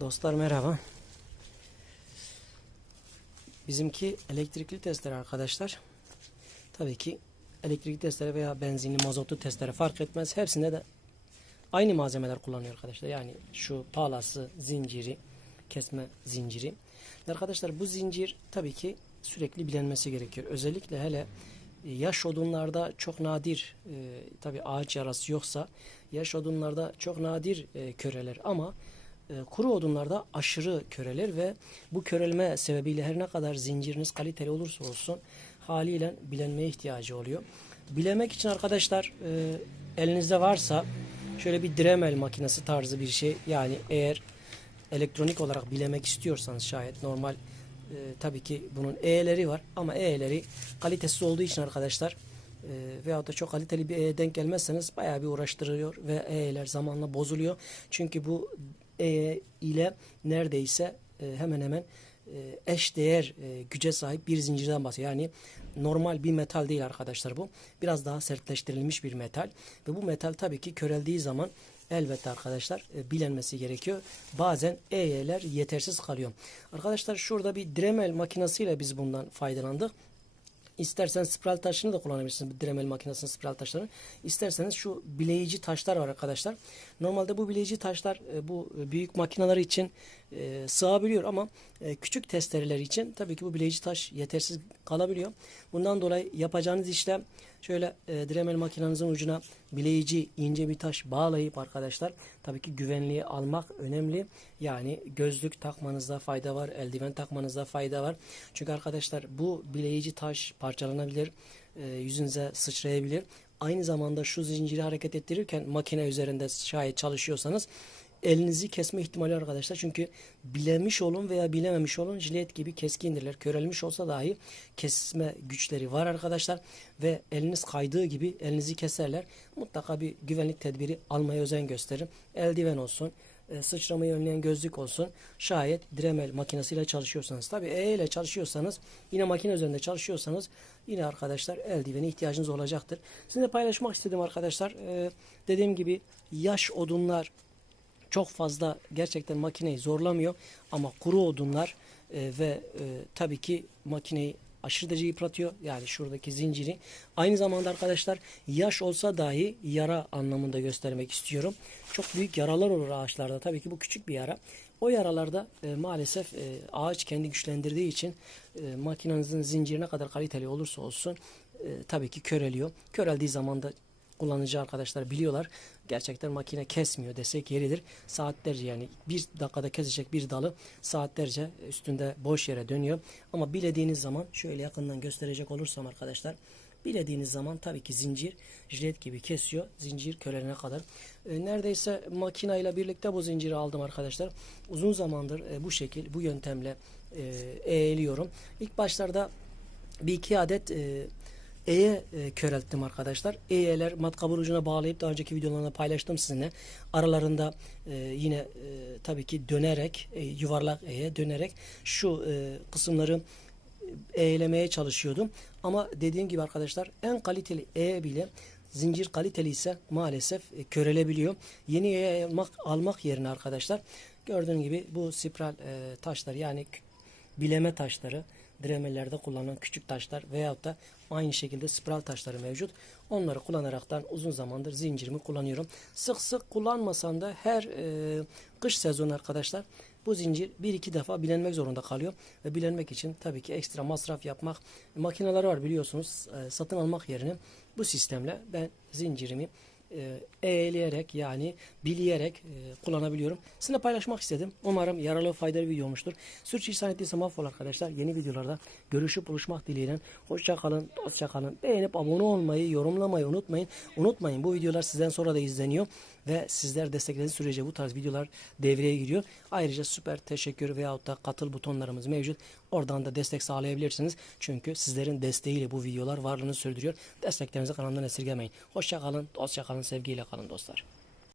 Dostlar merhaba. Bizimki elektrikli testere arkadaşlar. Tabii ki elektrikli testere veya benzinli mazotlu testere fark etmez. Hepsinde de aynı malzemeler kullanıyor arkadaşlar. Yani şu palası, zinciri, kesme zinciri. Arkadaşlar bu zincir tabii ki sürekli bilenmesi gerekiyor. Özellikle hele e, yaş odunlarda çok nadir e, tabii ağaç yarası yoksa yaş odunlarda çok nadir e, köreler ama e, kuru odunlarda aşırı köreler ve bu körelme sebebiyle her ne kadar zinciriniz kaliteli olursa olsun haliyle bilenmeye ihtiyacı oluyor. Bilemek için arkadaşlar e, elinizde varsa şöyle bir Dremel makinesi tarzı bir şey yani eğer elektronik olarak bilemek istiyorsanız şayet normal e, tabii ki bunun E'leri var ama E'leri kalitesiz olduğu için arkadaşlar e, veyahut da çok kaliteli bir E'ye denk gelmezseniz bayağı bir uğraştırıyor ve E'ler zamanla bozuluyor. Çünkü bu E ile neredeyse e, hemen hemen e, eş değer e, güce sahip bir zincirden bahsediyor. Yani normal bir metal değil arkadaşlar bu. Biraz daha sertleştirilmiş bir metal ve bu metal tabii ki köreldiği zaman elbette arkadaşlar e, bilinmesi gerekiyor. Bazen E'ler yetersiz kalıyor. Arkadaşlar şurada bir Dremel makinesiyle biz bundan faydalandık. İsterseniz spiral taşını da kullanabilirsiniz. Bu Dremel makinesinin spiral taşlarını. İsterseniz şu bileyici taşlar var arkadaşlar. Normalde bu bileyici taşlar e, bu büyük makineler için e, sığabiliyor ama e, küçük testereler için tabii ki bu bileyici taş yetersiz kalabiliyor. Bundan dolayı yapacağınız işlem şöyle e, Dremel makinenizin ucuna bileyici ince bir taş bağlayıp arkadaşlar tabii ki güvenliği almak önemli. Yani gözlük takmanızda fayda var, eldiven takmanızda fayda var. Çünkü arkadaşlar bu bileyici taş parçalanabilir, e, yüzünüze sıçrayabilir. Aynı zamanda şu zinciri hareket ettirirken makine üzerinde şayet çalışıyorsanız elinizi kesme ihtimali arkadaşlar. Çünkü bilemiş olun veya bilememiş olun jilet gibi keskindirler. Körelmiş olsa dahi kesme güçleri var arkadaşlar. Ve eliniz kaydığı gibi elinizi keserler. Mutlaka bir güvenlik tedbiri almaya özen gösterin. Eldiven olsun, e, sıçramayı önleyen gözlük olsun. Şayet Dremel makinesiyle çalışıyorsanız. Tabi E ile çalışıyorsanız yine makine üzerinde çalışıyorsanız yine arkadaşlar eldivene ihtiyacınız olacaktır. Sizinle paylaşmak istedim arkadaşlar. E, dediğim gibi yaş odunlar çok fazla gerçekten makineyi zorlamıyor ama kuru odunlar e, ve e, tabii ki makineyi aşırı derece yıpratıyor. Yani şuradaki zinciri. Aynı zamanda arkadaşlar yaş olsa dahi yara anlamında göstermek istiyorum. Çok büyük yaralar olur ağaçlarda. Tabii ki bu küçük bir yara. O yaralarda e, maalesef e, ağaç kendi güçlendirdiği için e, makinenizin zinciri ne kadar kaliteli olursa olsun e, tabii ki köreliyor. Köreldiği zaman da kullanıcı arkadaşlar biliyorlar. Gerçekten makine kesmiyor desek yeridir. Saatlerce yani bir dakikada kesecek bir dalı saatlerce üstünde boş yere dönüyor. Ama bilediğiniz zaman şöyle yakından gösterecek olursam arkadaşlar bilediğiniz zaman tabii ki zincir jilet gibi kesiyor. Zincir körelene kadar. E, neredeyse makineyle birlikte bu zinciri aldım arkadaşlar. Uzun zamandır e, bu şekil bu yöntemle e, eğiliyorum. İlk başlarda bir iki adet e, E'ye e, körelttim arkadaşlar. E'ler matkabın ucuna bağlayıp daha önceki videolarında paylaştım sizinle. Aralarında e, yine e, tabii ki dönerek e, yuvarlak E'ye dönerek şu e, kısımları eğlemeye çalışıyordum. Ama dediğim gibi arkadaşlar en kaliteli E bile zincir kaliteli ise maalesef e, körelebiliyor. Yeni E almak, almak yerine arkadaşlar gördüğün gibi bu spiral e, taşlar yani bileme taşları dremellerde kullanılan küçük taşlar veyahut da aynı şekilde spiral taşları mevcut. Onları kullanaraktan uzun zamandır zincirimi kullanıyorum. Sık sık kullanmasam da her e, kış sezonu arkadaşlar bu zincir bir iki defa bilenmek zorunda kalıyor. Ve bilenmek için tabii ki ekstra masraf yapmak makineleri var biliyorsunuz e, satın almak yerine bu sistemle ben zincirimi e, eğleyerek yani bileyerek e, kullanabiliyorum. Sizinle paylaşmak istedim. Umarım yararlı faydalı video olmuştur. Sürçülisan ettiysem affola arkadaşlar. Yeni videolarda görüşüp buluşmak dileğiyle. Hoşça kalın. Beğenip abone olmayı, yorumlamayı unutmayın. Unutmayın bu videolar sizden sonra da izleniyor ve sizler desteklediğiniz sürece bu tarz videolar devreye giriyor. Ayrıca süper teşekkür veyahut da katıl butonlarımız mevcut. Oradan da destek sağlayabilirsiniz. Çünkü sizlerin desteğiyle bu videolar varlığını sürdürüyor. Desteklerinizi kanalımdan esirgemeyin. Hoşça kalın, dostça sevgiyle kalın dostlar.